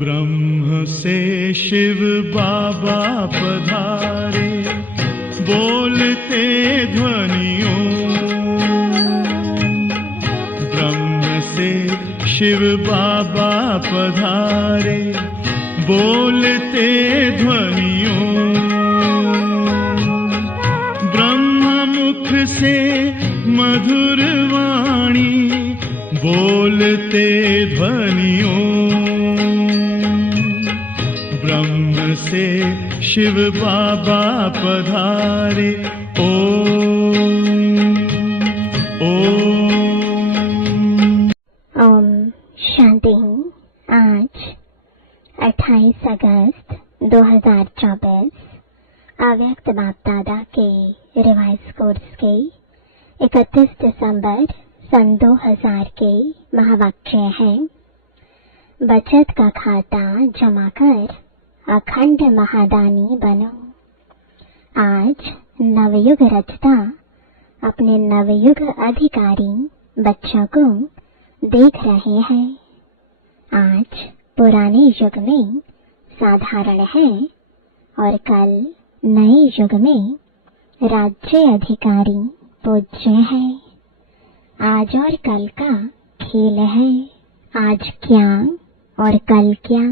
ब्रह्म से शिव बाबा पधारे, बोलते ध्वनियों। ब्रह्म से शिव बाबा पधारे, बोलते ध्वनियों। ब्रह्म मुख से मधुर वाणी, बोलते ध्वनियों। ब्रह्म से शिव बाबा पधारे, ओम शांति। आज 28 अगस्त 2024 अव्यक्त बाप दादा के रिवाइज कोर्स के 31 दिसंबर सन 2000 के महावाक्य है, बचत का खाता जमा कर अखंड महादानी बनो। आज नवयुग रचता अपने नवयुग अधिकारी बच्चों को देख रहे हैं। आज पुराने युग में साधारण है और कल नए युग में राज्य अधिकारी पूज्य है। आज और कल का खेल है, आज क्या और कल क्या।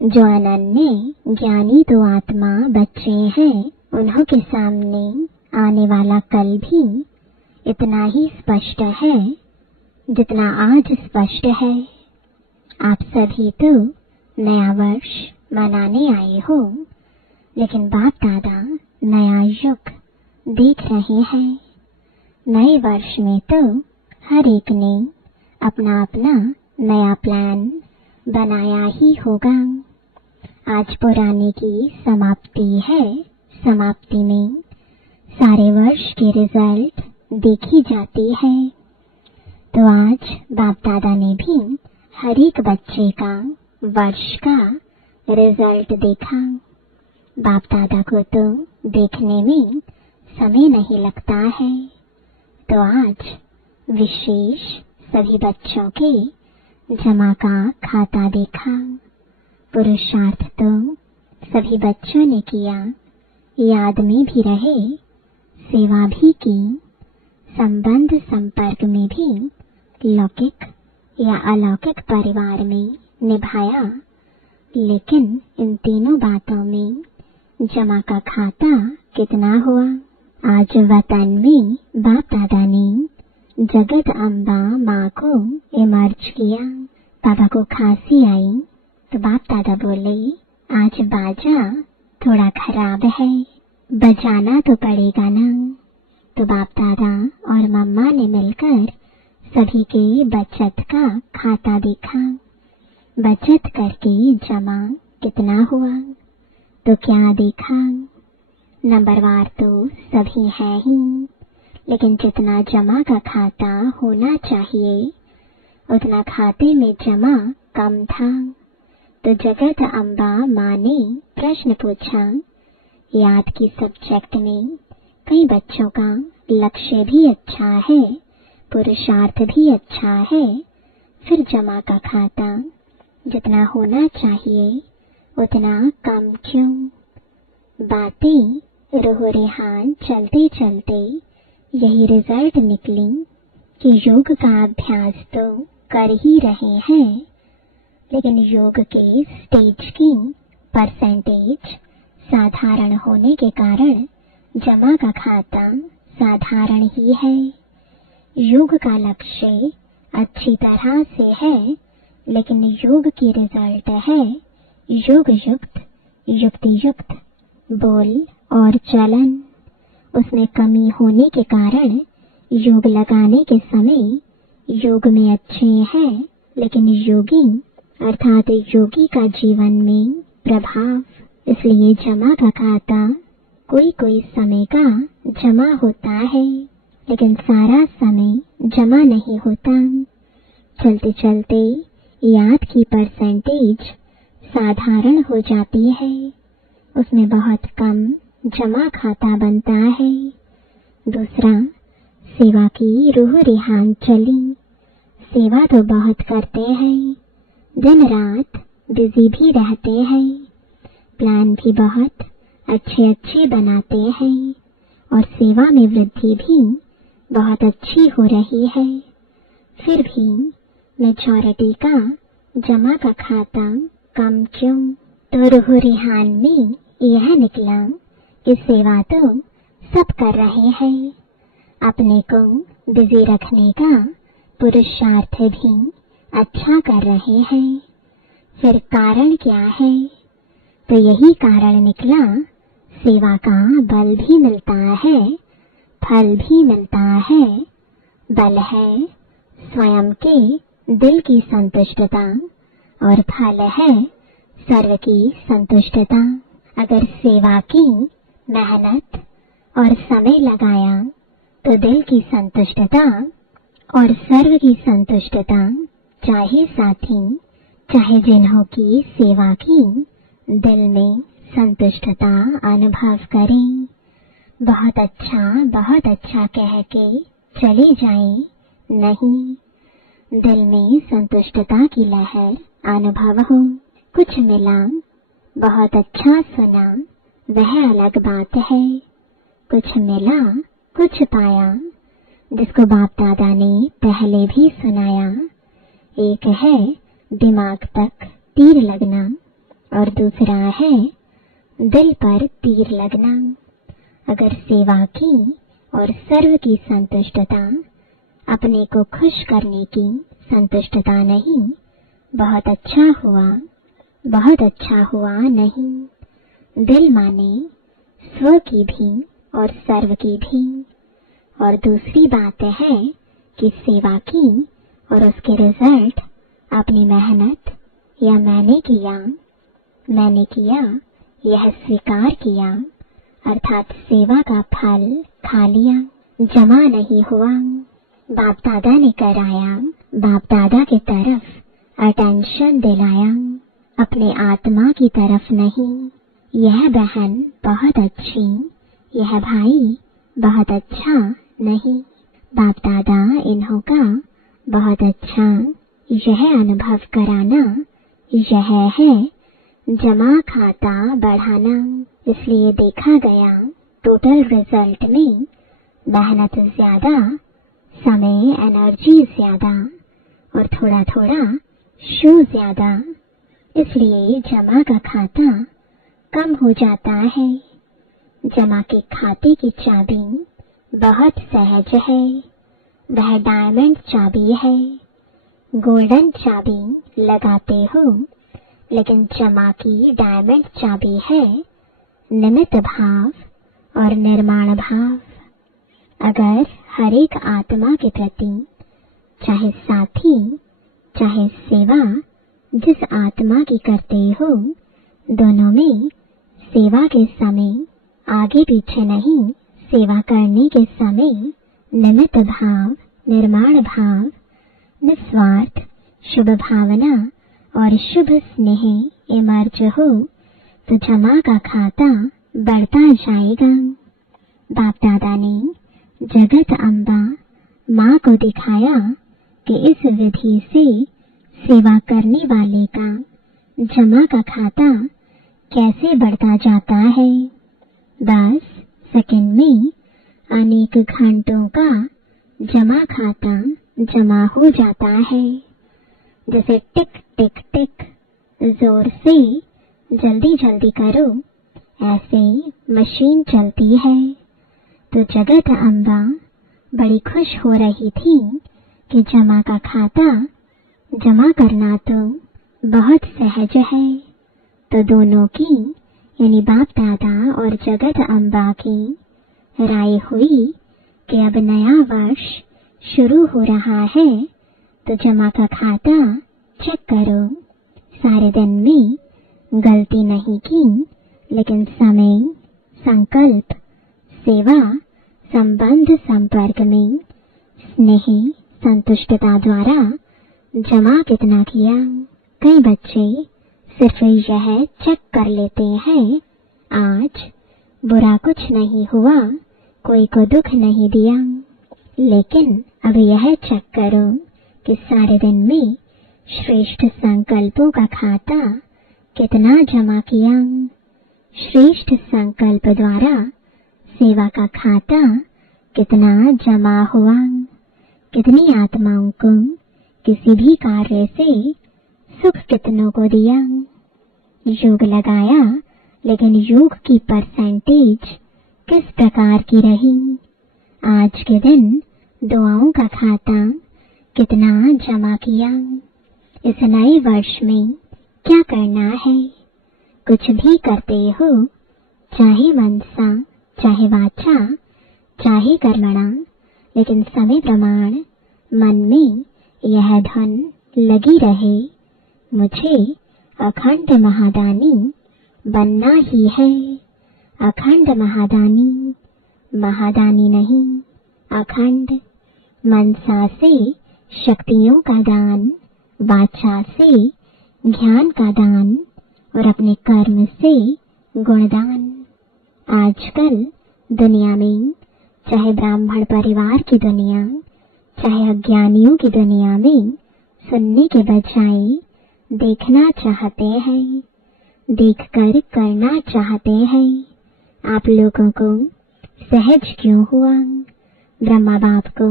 जो अनन्य ज्ञानी दो आत्मा बच्चे हैं, उन्हों के सामने आने वाला कल भी इतना ही स्पष्ट है जितना आज स्पष्ट है। आप सभी तो नया वर्ष मनाने आए हो, लेकिन बाप दादा नया युग देख रहे हैं। नए वर्ष में तो हर एक ने अपना अपना नया प्लान बनाया ही होगा। आज पुराने की समाप्ति है। समाप्ति में सारे वर्ष के रिजल्ट देखी जाती है। तो आज बाप दादा ने भी हर एक बच्चे का वर्ष का रिजल्ट देखा। बाप दादा को तो देखने में समय नहीं लगता है। तो आज विशेष सभी बच्चों के जमा का खाता देखा। पुरुषार्थ तो सभी बच्चों ने किया, याद में भी रहे, सेवा भी की, संबंध संपर्क में भी लौकिक या अलौकिक परिवार में निभाया। लेकिन इन तीनों बातों में जमा का खाता कितना हुआ? आज वतन में बाप दादा ने जगत अम्बा माँ को इमर्ज किया। पापा को खांसी आई तो बाप दादा बोले, आज बाजा थोड़ा खराब है, बजाना तो पड़ेगा ना। तो बाप दादा और मम्मा ने मिलकर सभी के बचत का खाता देखा। बचत करके जमा कितना हुआ? तो क्या देखा? नंबरवार तो सभी है ही, लेकिन जितना जमा का खाता होना चाहिए उतना खाते में जमा कम था। तो जगत अम्बा माँ ने प्रश्न पूछा। याद की सब्जेक्ट में कई बच्चों का लक्ष्य भी अच्छा है, पुरुषार्थ भी अच्छा है, फिर जमा का खाता जितना होना चाहिए उतना कम क्यों? बातें रोह रेहान चलते चलते यही रिजल्ट निकली कि योग का अभ्यास तो कर ही रहे हैं, लेकिन योग के स्टेज की परसेंटेज साधारण होने के कारण जमा का खाता साधारण ही है। योग का लक्ष्य अच्छी तरह से है, लेकिन योग की रिजल्ट है योग युक्त, युक्ति युक्त बोल और चलन। उसमें कमी होने के कारण योग लगाने के समय योग में अच्छे हैं, लेकिन योगी अर्थात योगी का जीवन में प्रभाव, इसलिए जमा का खाता कोई कोई समय का जमा होता है, लेकिन सारा समय जमा नहीं होता। चलते चलते याद की परसेंटेज साधारण हो जाती है, उसमें बहुत कम जमा खाता बनता है। दूसरा, सेवा की रूह रिहान चली। सेवा तो बहुत करते हैं, दिन रात बिजी भी रहते हैं, प्लान भी बहुत अच्छे अच्छे बनाते हैं और सेवा में वृद्धि भी बहुत अच्छी हो रही है। फिर भी मेजॉरिटी का जमा का खाता कम क्यों? तो रूह रिहान में यह निकला कि सेवा तो सब कर रहे हैं, अपने को बिजी रखने का पुरुषार्थ भी अच्छा कर रहे हैं। फिर कारण क्या है? तो यही कारण निकला, सेवा का बल भी मिलता है, फल भी मिलता है। बल है स्वयं के दिल की संतुष्टता और फल है सर्व की संतुष्टता। अगर सेवा की मेहनत और समय लगाया तो दिल की संतुष्टता और सर्व की संतुष्टता, चाहे साथी चाहे जिन्हों की सेवा की, दिल में संतुष्टता अनुभव करें। बहुत अच्छा कह के चले जाएं, नहीं, दिल में संतुष्टता की लहर अनुभव हो। कुछ मिला, बहुत अच्छा सुना, वह अलग बात है। कुछ मिला, कुछ पाया, जिसको बाप दादा ने पहले भी सुनाया। एक है दिमाग तक तीर लगना और दूसरा है दिल पर तीर लगना। अगर सेवा की और सर्व की संतुष्टता अपने को खुश करने की संतुष्टता नहीं, बहुत अच्छा हुआ नहीं। दिल माने स्व की भी और सर्व की भी। और दूसरी बात है कि सेवा की और उसके रिजल्ट अपनी मेहनत या मैंने किया यह स्वीकार किया, अर्थात सेवा का फल खा लिया, जमा नहीं हुआ। बाप दादा ने कराया, बाप दादा की तरफ अटेंशन दिलाया, अपने आत्मा की तरफ नहीं। यह बहन बहुत अच्छी, यह भाई बहुत अच्छा नहीं। बाप दादा इन्हों का बहुत अच्छा, यह अनुभव कराना, यह है जमा खाता बढ़ाना। इसलिए देखा गया टोटल रिजल्ट में मेहनत ज्यादा, समय एनर्जी ज्यादा और थोड़ा थोड़ा शो ज्यादा, इसलिए जमा का खाता कम हो जाता है। जमा के खाते की चाबी बहुत सहज है, वह डायमंड चाबी है। गोल्डन चाबी लगाते हो, लेकिन जमा की डायमंड चाबी है निमित्त भाव और निर्माण भाव। अगर हर एक आत्मा के प्रति, चाहे साथी चाहे सेवा, जिस आत्मा की करते हो, दोनों में सेवा के समय आगे पीछे नहीं, सेवा करने के समय निमित्त भाव, निर्माण भाव, निस्वार्थ शुभ भावना और शुभ स्नेह इमर्ज हो, तो जमा का खाता बढ़ता जाएगा। बाप दादा ने जगत अम्बा माँ को दिखाया कि इस विधि से सेवा करने वाले का जमा का खाता कैसे बढ़ता जाता है। 10 सेकंड में अनेक घंटों का जमा खाता जमा हो जाता है। जैसे टिक टिक टिक, जोर से जल्दी जल्दी करो, ऐसे मशीन चलती है। तो जगत अम्बा बड़ी खुश हो रही थी कि जमा का खाता जमा करना तो बहुत सहज है। तो दोनों की, यानी बाप दादा और जगत अम्बा की राय हुई कि अब नया वर्ष शुरू हो रहा है, तो जमा का खाता चेक करो। सारे दिन में गलती नहीं की, लेकिन समय संकल्प, सेवा, संबंध संपर्क में स्नेह संतुष्टता द्वारा जमा कितना किया। कई बच्चे सिर्फ यह चेक कर लेते हैं, आज बुरा कुछ नहीं हुआ, कोई को दुख नहीं दिया। लेकिन अब यह चेक करो कि सारे दिन में श्रेष्ठ संकल्पों का खाता कितना जमा किया। श्रेष्ठ संकल्प द्वारा सेवा का खाता कितना जमा हुआ। कितनी आत्माओं को किसी भी कार्य से सुख कितनों को दिया। योग लगाया, लेकिन योग की परसेंटेज किस प्रकार की रही। आज के दिन दुआओं का खाता कितना जमा किया। इस नए वर्ष में क्या करना है। कुछ भी करते हो, चाहे मनसा, चाहे वाचा, चाहे कर्मणा, लेकिन समय प्रमाण मन में यह धन लगी रहे, मुझे अखंड महादानी बनना ही है। अखंड महादानी, महादानी नहीं, अखंड। मनसा से शक्तियों का दान, वाचा से ज्ञान का दान और अपने कर्म से गुणदान। आजकल दुनिया में, चाहे ब्राह्मण परिवार की दुनिया, चाहे अज्ञानियों की दुनिया में, सुनने के बजाय देखना चाहते हैं, देखकर करना चाहते हैं। आप लोगों को सहज क्यों हुआ। ब्रह्मा बाप को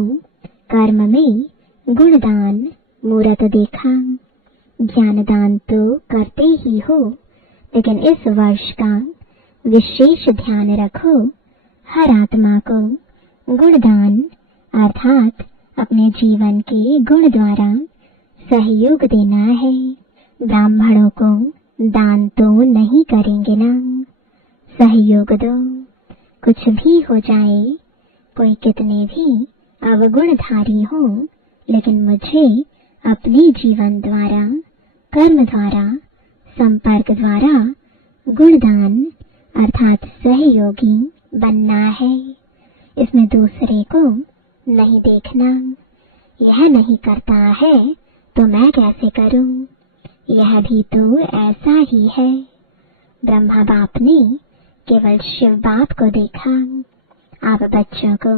कर्म में गुणदान मूर्त देखा। ज्ञानदान तो करते ही हो, लेकिन इस वर्ष का विशेष ध्यान रखो, हर आत्मा को गुणदान अर्थात अपने जीवन के गुण द्वारा सहयोग देना है। ब्राह्मणों को दान तो नहीं करेंगे ना, सहयोग दो। कुछ भी हो जाए, कोई कितने भी अवगुणधारी हो, लेकिन मुझे अपने जीवन द्वारा, कर्म द्वारा, संपर्क द्वारा गुणदान अर्थात सहयोगी बनना है। इसमें दूसरे को नहीं देखना। यह नहीं करता है तो मैं कैसे करूं। यह भी तो ऐसा ही है। ब्रह्मा बाप ने केवल शिव बाप को देखा। आप बच्चों को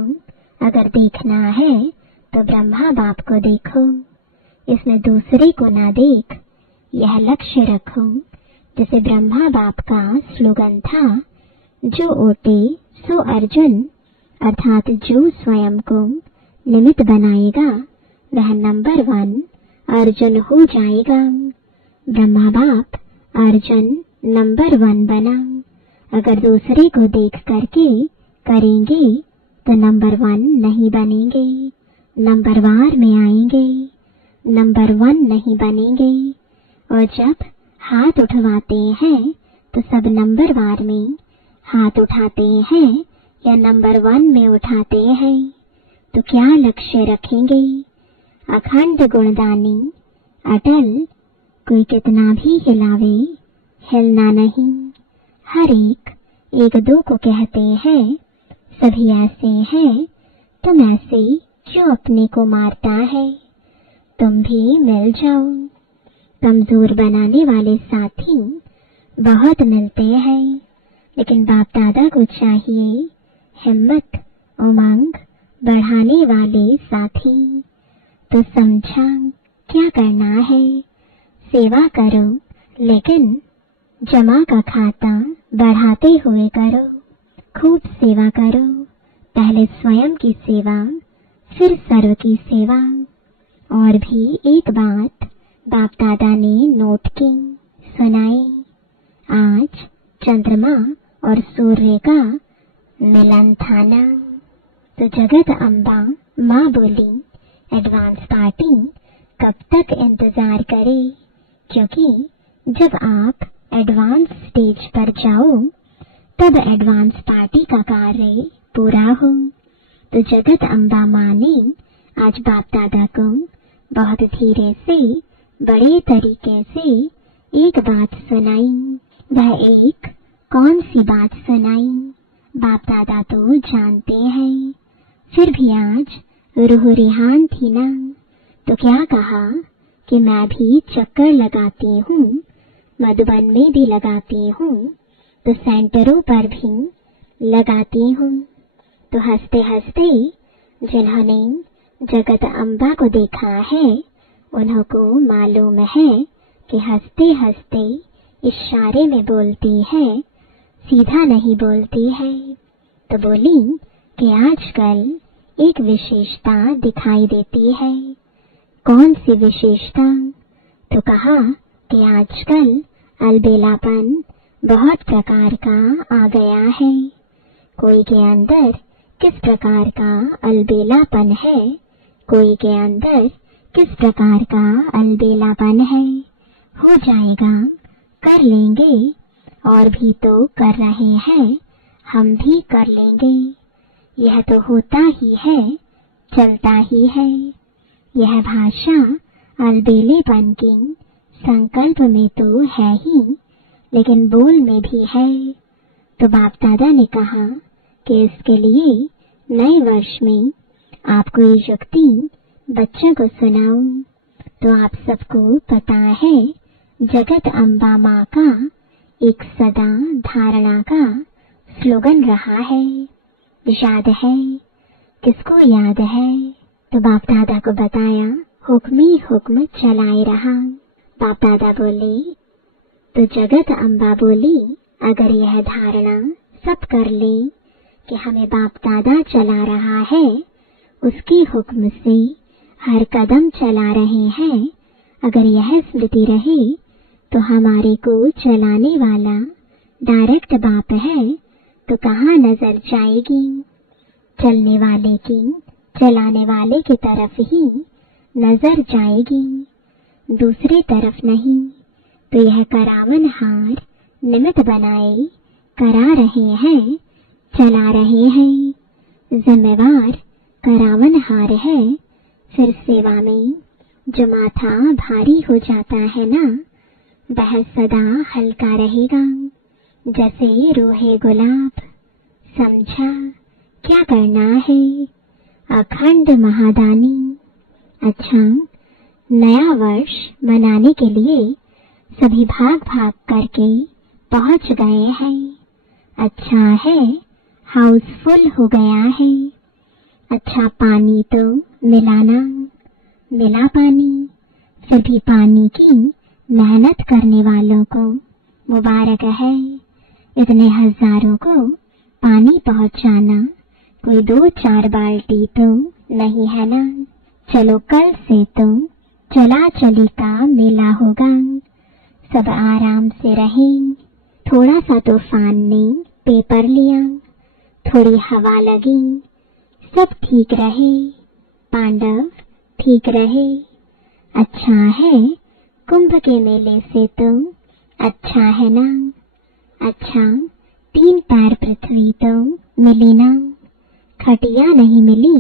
अगर देखना है तो ब्रह्मा बाप को देखो। इसमें दूसरे को ना देख, यह लक्ष्य रखो। जैसे ब्रह्मा बाप का स्लोगन था, जो ओटे सो अर्जुन, अर्थात जो स्वयं को निमित्त बनाएगा वह नंबर 1 अर्जुन हो जाएगा। ब्रह्मा बाप अर्जुन नंबर 1 बना। अगर दूसरे को देख करके करेंगे तो नंबर 1 नहीं बनेंगे, नंबर वार में आएंगे, नंबर 1 नहीं बनेंगे। और जब हाथ उठवाते हैं तो सब नंबर वार में हाथ उठाते हैं या नंबर 1 में उठाते हैं, तो क्या लक्ष्य रखेंगे। अखंड गुणदानी अटल, कोई कितना भी हिलावे हिलना नहीं। हर एक दो को कहते हैं, सभी ऐसे हैं, तुम ऐसे जो अपने को मारता है, तुम भी मिल जाओ। कमजोर बनाने वाले साथी बहुत मिलते हैं, लेकिन बाप दादा को चाहिए हिम्मत उमंग बढ़ाने वाले साथी। तो समझा क्या करना है। सेवा करो, लेकिन जमा का खाता बढ़ाते हुए करो। खूब सेवा करो, पहले स्वयं की सेवा, फिर सर्व की सेवा। और भी एक बात बाप दादा ने नोट की, सुनाई। आज चंद्रमा और सूर्य का मिलन था ना, तो जगत अम्बा माँ बोली, एडवांस पार्टी कब तक इंतजार करे, क्योंकि जब आप एडवांस स्टेज पर जाओ तब एडवांस पार्टी का कार्य पूरा हो। तो जगत अम्बा माँ ने आज बाप दादा को बहुत धीरे से, बड़े तरीके से एक बात सुनाई। वह एक कौन सी बात सुनाई। बाप दादा तो जानते हैं, फिर भी आज रूह रिहान थी ना, तो क्या कहा कि मैं भी चक्कर लगाती हूँ, मधुबन में भी लगाती हूँ, तो सेंटरों पर भी लगाती हूँ। तो हंसते हंसते जिन्होंने जगत अम्बा को देखा है, उन्हों को मालूम है कि हंसते हंसते इशारे में बोलती है, सीधा नहीं बोलती है। तो बोली कि आजकल एक विशेषता दिखाई देती है। कौन सी विशेषता? तो कहा कि आजकल अलबेलापन बहुत प्रकार का आ गया है। कोई के अंदर किस प्रकार का अलबेलापन है, कोई के अंदर किस प्रकार का अलबेलापन है। हो जाएगा, कर लेंगे, और भी तो कर रहे हैं, हम भी कर लेंगे। यह तो होता ही है, चलता ही है। यह भाषा अलबेलेपन की संकल्प में तो है ही, लेकिन बोल में भी है। तो बाप दादा ने कहा कि इसके लिए नए वर्ष में आपको ये युक्ति बच्चों को सुनाऊं। तो आप सबको पता है, जगत अम्बा माँ का एक सदा धारणा का स्लोगन रहा है, याद है? किसको याद है? तो बाप दादा को बताया, हुक्म ही हुक्म चलाए रहा। बाप दादा बोले, तो जगत अम्बा बोली, अगर यह धारणा सब कर ले कि हमें बाप दादा चला रहा है, उसके हुक्म से हर कदम चला रहे हैं, अगर यह स्मृति रहे तो हमारे को चलाने वाला डायरेक्ट बाप है, तो कहाँ नजर जाएगी? चलने वाले की चलाने वाले की तरफ ही नजर जाएगी, दूसरी तरफ नहीं। तो यह करावन हार निमित्त बनाए करा रहे हैं, चला रहे हैं। जिम्मेवार करावन हार है। फिर सेवा में जो माथा भारी हो जाता है ना, वह सदा हल्का रहेगा, जैसे रोहे गुलाब। समझा क्या करना है? अखंड महादानी। अच्छा, नया वर्ष मनाने के लिए सभी भाग भाग करके पहुंच गए हैं। अच्छा है, हाउसफुल हो गया है। अच्छा, पानी तो मिलाना, मिला पानी। फिर भी पानी की मेहनत करने वालों को मुबारक है। इतने हजारों को पानी पहुंचाना कोई 2-4 बाल्टी तो नहीं है ना। चलो, कल से तो चला चली का मेला होगा। सब आराम से रहें। थोड़ा सा तूफान ने पेपर लिया, थोड़ी हवा लगी, सब ठीक रहे। पांडव ठीक रहे। अच्छा है, कुंभ के मेले से तो अच्छा है ना। अच्छा, 3 पैर पृथ्वी तो मिली ना। खटिया नहीं मिली,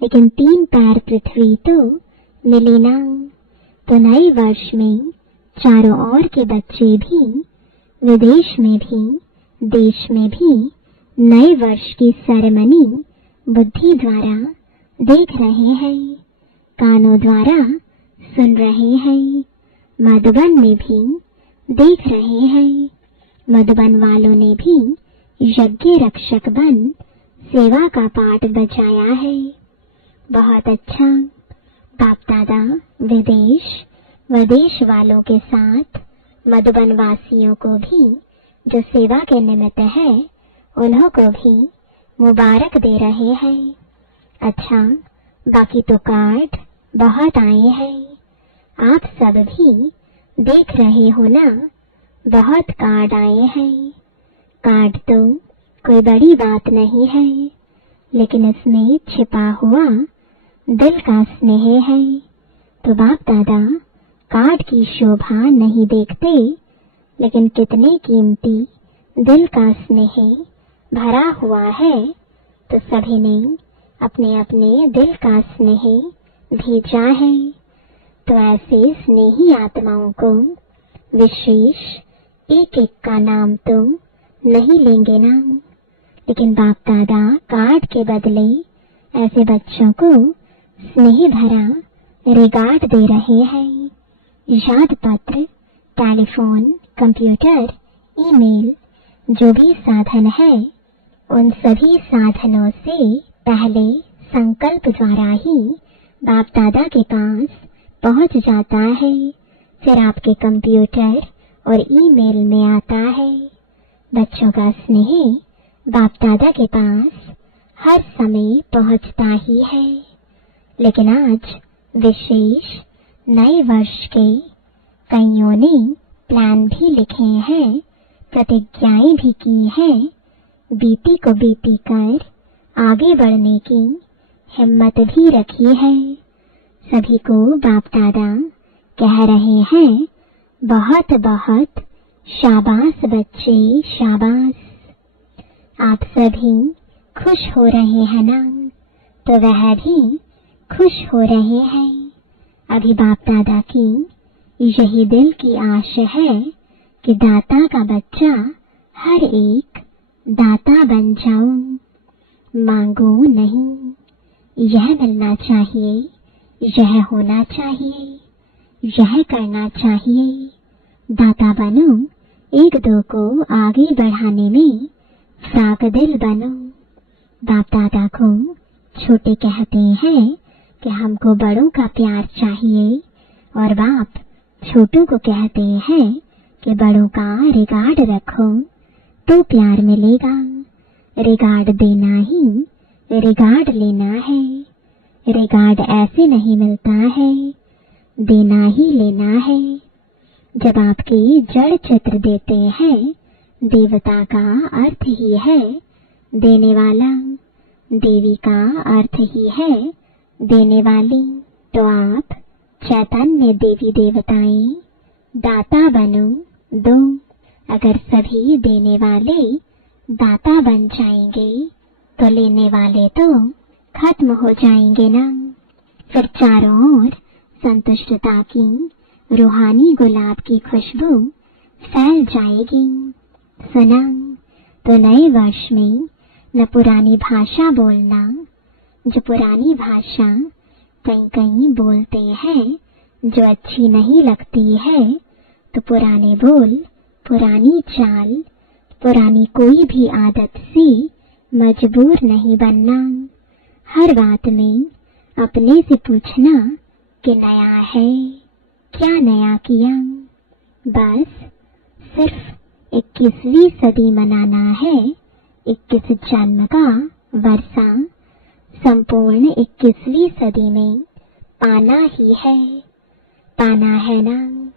लेकिन 3 पैर पृथ्वी तो मिली ना। तो नए वर्ष में चारों ओर के बच्चे भी, विदेश में भी, देश में भी नए वर्ष की सेरेमनी बुद्धि द्वारा देख रहे हैं, कानों द्वारा सुन रहे हैं। मधुबन में भी देख रहे हैं। मधुबन वालों ने भी यज्ञ रक्षक बन सेवा का पाठ बजाया है। बहुत अच्छा। बाप दादा विदेश वालों के साथ मधुबन वासियों को भी जो सेवा के निमित्त है, उन्हों को भी मुबारक दे रहे हैं। अच्छा, बाकी तो कार्ड बहुत आए हैं। आप सब भी देख रहे हो ना, बहुत कार्ड आए हैं। कार्ड तो कोई बड़ी बात नहीं है, लेकिन इसमें छिपा हुआ दिल का स्नेह है। तो बाप दादा कार्ड की शोभा नहीं देखते, लेकिन कितने कीमती दिल का स्नेह भरा हुआ है। तो सभी ने अपने अपने दिल का स्नेह भेजा है। तो ऐसे स्नेही आत्माओं को विशेष एक एक का नाम तो नहीं लेंगे ना, लेकिन बाप दादा कार्ड के बदले ऐसे बच्चों को स्नेह भरा रिगार्ड दे रहे हैं। याद पत्र, टेलीफोन, कंप्यूटर, ईमेल, जो भी साधन है, उन सभी साधनों से पहले संकल्प द्वारा ही बाप दादा के पास पहुंच जाता है, फिर आपके कंप्यूटर और ईमेल में आता है। बच्चों का स्नेह बाप दादा के पास हर समय पहुंचता ही है। लेकिन आज विशेष नए वर्ष के कईयों ने प्लान भी लिखे हैं, प्रतिज्ञाएं भी की हैं, बीती को बीती कर आगे बढ़ने की हिम्मत भी रखी है। सभी को बाप दादा कह रहे हैं, बहुत बहुत शाबाश बच्चे, शाबाश। आप सभी खुश हो रहे हैं ना, तो वह भी खुश हो रहे हैं। अभी बाप दादा की यही दिल की आश है कि दाता का बच्चा हर एक दाता बन जाऊं। मांगो नहीं, यह मिलना चाहिए, यह होना चाहिए, यह करना चाहिए। दाता बनो, एक दो को आगे बढ़ाने में फ्राक दिल बनो। बाप दादा को छोटे कहते हैं कि हमको बड़ों का प्यार चाहिए, और बाप छोटों को कहते हैं कि बड़ों का रिगार्ड रखो तो प्यार मिलेगा। रिगार्ड देना ही रिगार्ड लेना है। रिगार्ड ऐसे नहीं मिलता है, देना ही लेना है। जब आपके जड़ चित्र देते हैं, देवता का अर्थ ही है देने वाला, देवी का अर्थ ही है देने वाली। तो आप चैतन्य देवी देवताएं दाता बनो, दो। अगर सभी देने वाले दाता बन जाएंगे तो लेने वाले तो खत्म हो जाएंगे ना। फिर चारों ओर संतुष्टता की रूहानी गुलाब की खुशबू फैल जाएगी। सुना तो नए वर्ष में न पुरानी भाषा बोलना। जो पुरानी भाषा कहीं कहीं बोलते हैं जो अच्छी नहीं लगती है, तो पुराने बोल, पुरानी चाल, पुरानी कोई भी आदत से मजबूर नहीं बनना। हर बात में अपने से पूछना कि नया है, क्या नया किया। बस सिर्फ 21वीं सदी मनाना है, 21 जन्म का वर्षा संपूर्ण 21वीं सदी में पाना ही है। पाना है ना।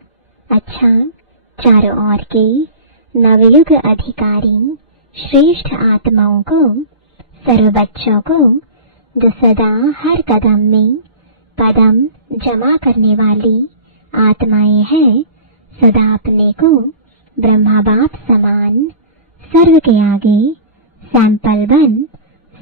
अच्छा, चारों ओर के नवयुग अधिकारी श्रेष्ठ आत्माओं को, सर्व बच्चों को, जो सदा हर कदम में कदम जमा करने वाली आत्माएं हैं, सदा अपने को ब्रह्मा बाप समान सर्व के आगे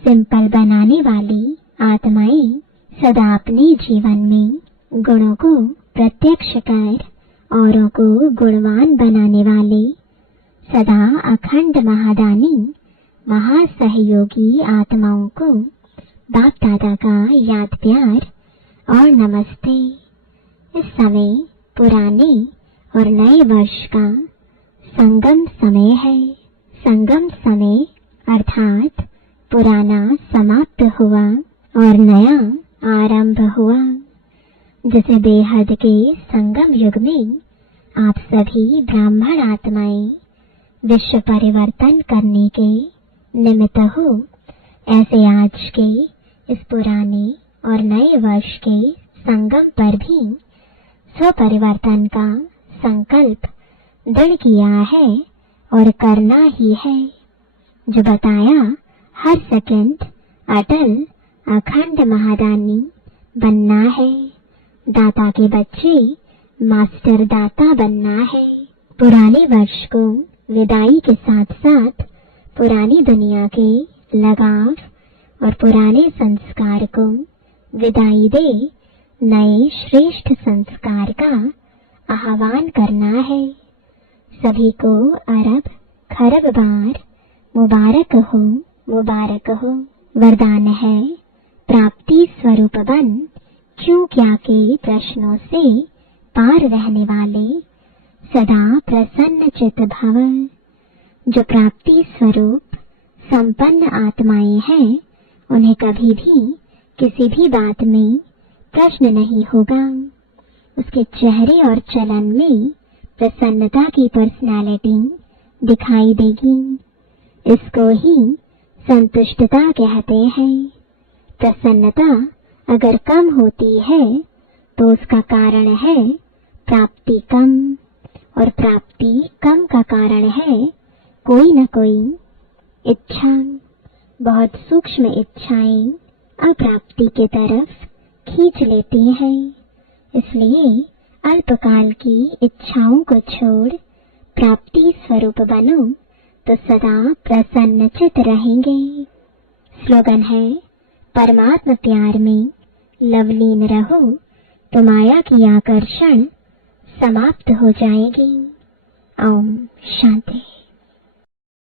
सिंपल बनाने वाली आत्माएं, सदा अपने जीवन में गुणों को प्रत्यक्ष कर औरों को गुणवान बनाने वाले, सदा अखंड महादानी महासहयोगी आत्माओं को बाप दादा का याद प्यार और नमस्ते। इस समय पुराने और नए वर्ष का संगम समय है। संगम समय अर्थात पुराना समाप्त हुआ और नया आरंभ हुआ। जैसे बेहद के संगम युग में आप सभी ब्राह्मण आत्माएं विश्व परिवर्तन करने के निमित्त हो, ऐसे आज के इस पुराने और नए वर्ष के संगम पर भी स्वपरिवर्तन का संकल्प दृढ़ किया है और करना ही है। जो बताया, हर सेकंड अटल अखंड महादानी बनना है। दाता के बच्चे मास्टर दाता बनना है। पुराने वर्ष को विदाई के साथ साथ पुरानी दुनिया के लगाव और पुराने संस्कार को विदाई दे नए श्रेष्ठ संस्कार का आह्वान करना है। सभी को अरब खरब बार मुबारक हो, मुबारक हो। वरदान है प्राप्ति स्वरूप बन, क्यों क्या के प्रश्नों से पार रहने वाले, सदा प्रसन्न चित भव। जो प्राप्ति स्वरूप संपन्न आत्माएं हैं, उन्हें कभी भी किसी भी बात में प्रश्न नहीं होगा। उसके चेहरे और चलन में प्रसन्नता की पर्सनालिटी दिखाई देगी। इसको ही संतुष्टता कहते हैं। प्रसन्नता अगर कम होती है तो उसका कारण है प्राप्ति कम, और प्राप्ति कम का कारण है कोई न कोई इच्छा। बहुत सूक्ष्म इच्छाएं अप्राप्ति की तरफ खींच लेती हैं। इसलिए अल्पकाल की इच्छाओं को छोड़ प्राप्ति स्वरूप बनो तो सदा प्रसन्नचित रहेंगे। स्लोगन है परमात्मा प्यार में लवलीन रहो तो माया की आकर्षण समाप्त हो जाएगी। ओम शांति।